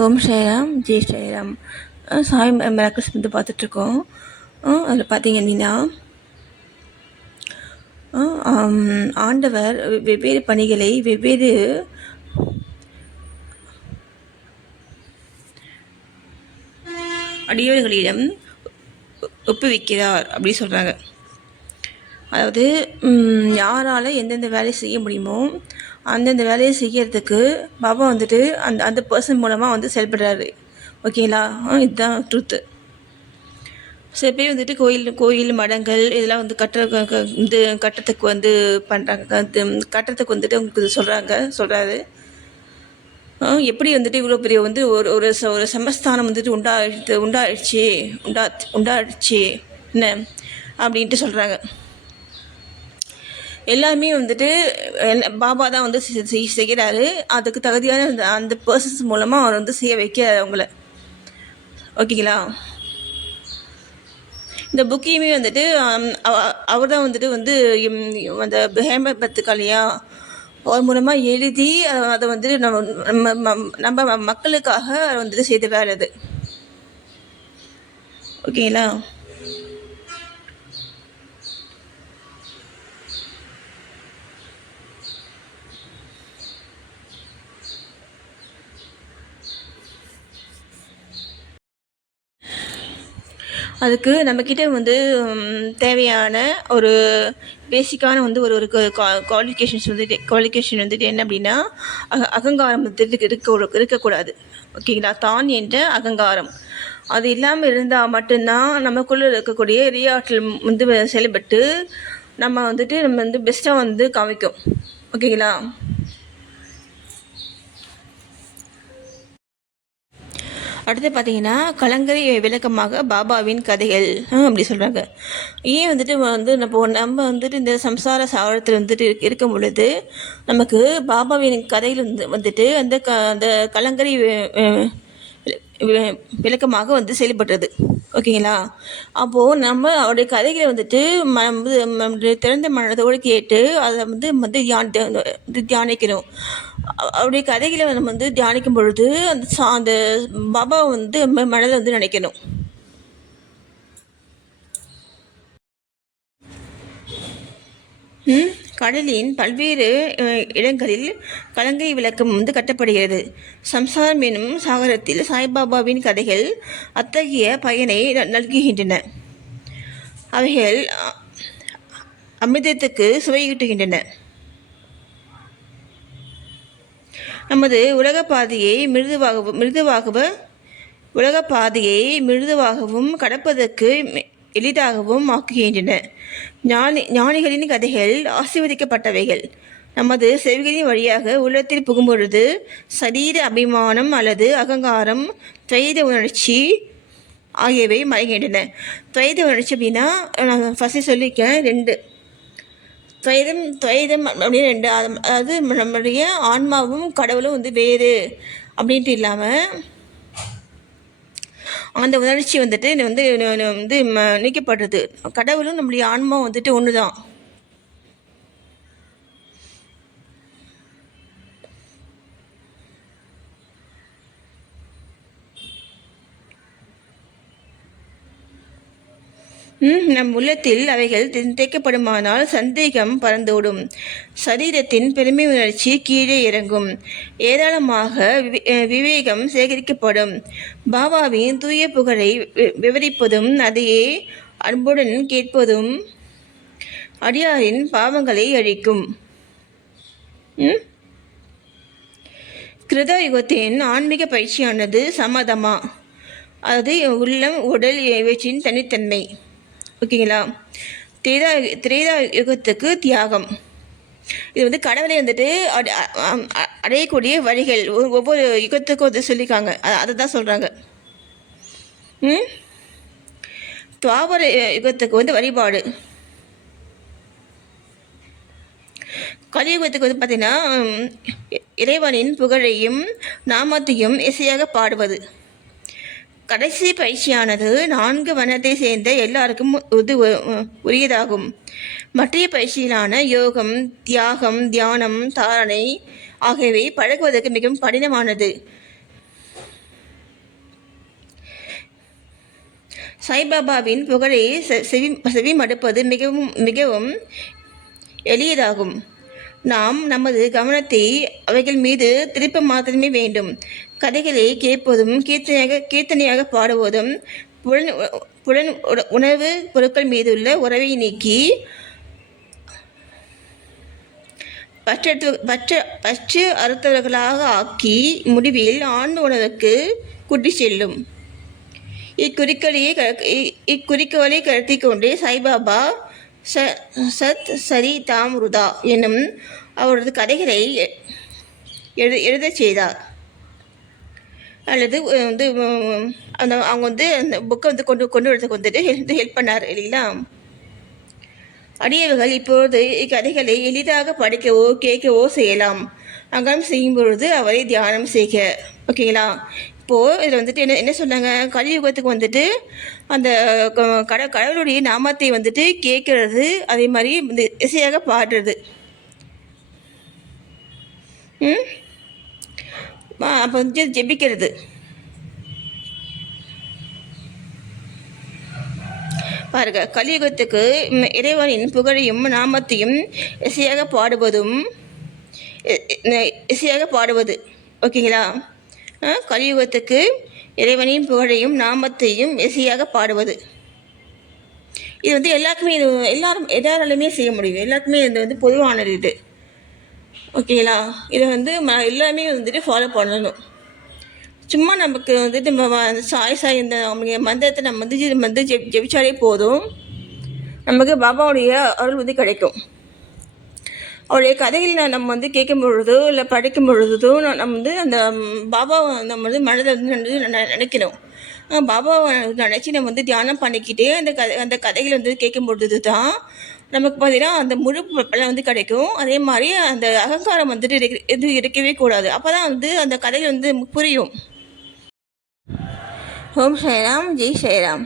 ஓம் Sriram, Jai Sriram. Sai miracles வந்து பார்த்துட்ருக்கோம். அதில் பார்த்தீங்க அப்படின்னா ஆண்டவர் வெவ்வேறு பணிகளை வெவ்வேறு அடியோர்களிடம் ஒப்புவிக்கிறார் அப்படி சொல்கிறாங்க. அதாவது யாரால் எந்தெந்த வேலையை செய்ய முடியுமோ அந்தந்த வேலையை செய்யறதுக்கு பாபா வந்துட்டு அந்த பர்சன் மூலமாக வந்து செயல்படுறாரு. ஓகேங்களா? இதுதான் ட்ரூத்து. சில பேர் வந்துட்டு கோயில் மடங்கள் இதெல்லாம் வந்து இது கட்டுறதுக்கு வந்து பண்ணுறாங்க. கட்டுறதுக்கு வந்துட்டு உங்களுக்கு சொல்கிறாரு. எப்படி வந்துட்டு இவ்வளோ பெரிய வந்து ஒரு சமஸ்தானம் வந்துட்டு உண்டாயிடுச்சு என்ன அப்படின்ட்டு சொல்கிறாங்க. எல்லாமே வந்துட்டு பாபா தான் வந்து செய்கிறாரு. அதுக்கு தகுதியான அந்த பர்சன்ஸ் மூலமாக அவர் வந்து செய்ய வைக்கிறார் அவங்கள. ஓகேங்களா? இந்த புக்கையுமே வந்துட்டு அவர் தான் வந்துட்டு வந்து அந்த ஹேமபத்துக்காலையா அவர் மூலமாக எழுதி அதை வந்துட்டு நம்ம மக்களுக்காக வந்துட்டு செய்த வேலை அது. ஓகேங்களா? அதுக்கு நம்மக்கிட்ட வந்து தேவையான ஒரு பேசிக்கான வந்து ஒரு குவாலிஃபிகேஷன் வந்துட்டு என்ன அப்படின்னா அகங்காரம் வந்துட்டு இருக்கக்கூடாது. ஓகேங்களா? தான் என்ற அகங்காரம் அது இல்லாமல் இருந்தால் மட்டும்தான் நமக்குள்ளே இருக்கக்கூடிய ரியாற்றல் வந்து செயல்பட்டு நம்ம வந்து பெஸ்ட்டாக வந்து காமிக்கும். ஓகேங்களா? அடுத்து பார்த்தீங்கன்னா கலங்கரை விளக்கமாக பாபாவின் கதைகள் அப்படி சொல்கிறாங்க. ஏன் வந்துட்டு நம்ம வந்துட்டு இந்த சம்சார சாகரத்தில் வந்துட்டு இருக்கும் பொழுது நமக்கு பாபாவின் கதைகள் வந்துட்டு அந்த கலங்கரை விளக்கமாக வந்து செயல்பட்டது. ஓகேங்களா? அப்போது நம்ம அவருடைய கதைகளை வந்துட்டு திறந்த மனதோடு கேட்டு அதை வந்து தியானிக்கணும். அவருடைய கதைகளை நம்ம வந்து தியானிக்கும் பொழுது அந்த பாபா வந்து மனதில் வந்து நினைக்கணும். கடலின் பல்வேறு இடங்களில் கலங்கரை விளக்கம் வந்து கட்டப்படுகிறது. சம்சாரம் எனும் சாகரத்தில் சாய்பாபாவின் கதைகள் அத்தகைய பயனை நல்குகின்றன. அவைகள் அமிர்தத்துக்கு சுவையூட்டுகின்றன. நமது உலகப்பாதையை மிருதுவாகவும் கடப்பதற்கு எளிதாகவும் ஆக்குகின்றன. ஞானிகளின் கதைகள் ஆசீர்வதிக்கப்பட்டவைகள். நமது செவிகளின் வழியாக உள்ளத்தில் புகும்பொழுது சரீர அபிமானம் அல்லது அகங்காரம், துவைத உணர்ச்சி ஆகியவை மறைகின்றன. துவைத உணர்ச்சி அப்படின்னா நான் ஃபஸ்ட்டு சொல்லியிருக்கேன், 2 துவைதம் அப்படின்னு 2. அதாவது நம்மளுடைய ஆன்மாவும் கடவுளும் வந்து வேறு அப்படின்ட்டு இல்லாமல் அந்த உணர்ச்சி வந்துட்டு வந்து நீக்கப்படுறது. கடவுளும் நம்மளுடைய ஆன்மா வந்துட்டு ஒன்று தான். நம் உள்ளத்தில் அவைகள் தேக்கப்படுமானால் சந்தேகம் பறந்தோடும். சரீரத்தின் பெருமை உணர்ச்சி கீழே இறங்கும். ஏராளமாக விவேகம் சேகரிக்கப்படும். பாபாவின் தூய புகழை விவரிப்பதும் அதையே அன்புடன் கேட்பதும் அடியாரின் பாவங்களை அழிக்கும். கிருத யுகத்தின் ஆன்மீக பயிற்சியானது சமதமா, அதாவது உள்ளம் உடல் இவற்றின் தனித்தன்மை. ஓகேங்களா? திரேதா யுகத்துக்கு தியாகம். இது வந்து கடவுளை வந்துட்டு அடையக்கூடிய வழிகள் ஒவ்வொரு யுகத்துக்கும் வந்து சொல்லியிருக்காங்க. அதை தான் சொல்கிறாங்க. துவாபர யுகத்துக்கு வந்து வழிபாடு. கலியுகத்துக்கு வந்து பார்த்திங்கன்னா இறைவனின் புகழையும் நாமத்தையும் இசையாக பாடுவது. கடைசி பயிற்சியானது 4 வண்ணத்தை சேர்ந்த எல்லாருக்கும் உரியதாகும். மற்ற பயிற்சியிலான யோகம், தியாகம், தியானம், தாரணை ஆகியவை பழகுவதற்கு மிகவும் கடினமானது. சாய்பாபாவின் புகழை செவி மடுப்பது மிகவும் மிகவும் எளியதாகும். நாம் நமது கவனத்தை அவைகள் மீது திருப்ப மாத்திரமே வேண்டும். கதைகளை கேட்பதும் கீர்த்தனையாக பாடுவதும் புலன் உணவு பொருட்கள் மீதுள்ள உறவை நீக்கி பற்று அறுத்தவர்களாக ஆக்கி முடிவில் ஆழ்ந்த உணவுக்கு கூட்டி செல்லும். இக்குறிக்கோளை கருத்தில் கொண்டு சாய்பாபா சத் சரி தாம் ருதா என்னும் அவரது கதைகளை எழுதச் செய்தார். அல்லது வந்து அவங்க அந்த புக்கை கொண்டு வரதுக்கு வந்துட்டு ஹெல்ப் பண்ணார் இல்லைங்களா. அடியவர்கள் இப்பொழுது இக்கதைகளை எளிதாக படிக்கவோ கேட்கவோ செய்யலாம். அங்கம் செய்யும் பொழுது அவரை தியானம் செய்க. ஓகேங்களா. இப்போது இதில் வந்துட்டு என்ன சொன்னாங்க, கலியுகத்துக்கு வந்துட்டு அந்த கடவுளுடைய நாமத்தை வந்துட்டு கேட்கறது, அதே மாதிரி இந்த இசையாக பாடுறது. அப்போ வந்து ஜெபிக்கிறது. பாருங்க, கலியுகத்துக்கு இறைவனின் புகழையும் நாமத்தையும் இசையாக பாடுவது. ஓகேங்களா. கலியுகத்துக்கு இறைவனின் புகழையும் நாமத்தையும் இசையாக பாடுவது. இது வந்து எல்லாராலுமே செய்ய முடியும். எல்லாருக்குமே இது வந்து பொதுவானது இது. ஓகேங்களா. இதை வந்து எல்லாமே வந்துட்டு ஃபாலோ பண்ணணும். சும்மா நமக்கு வந்துட்டு நம்ம சாய் இந்த மந்திரத்தை நம்ம வந்து ஜெபிச்சாலே போதும், நமக்கு பாபாவுடைய அருள் வந்து கிடைக்கும். அவருடைய கதைகளை நம்ம வந்து கேட்கும் பொழுதோ இல்லை படிக்கும் பொழுதோ நம்ம வந்து அந்த பாபாவை நம்ம வந்து மனதை வந்து நினைக்கணும். பாபாவை நினச்சி நம்ம வந்து தியானம் பண்ணிக்கிட்டே அந்த கதைகளை வந்து கேட்கும் பொழுது தான் நமக்கு பார்த்தீங்கன்னா அந்த முழு பலன் வந்து கிடைக்கும். அதே மாதிரி அந்த அகங்காரம் வந்துட்டு எதுவும் இருக்கவே கூடாது. அப்போ தான் வந்து அந்த கதைகள் வந்து புரியும். ஓம் சாய்ராம், ஜெய் சாய்ராம்.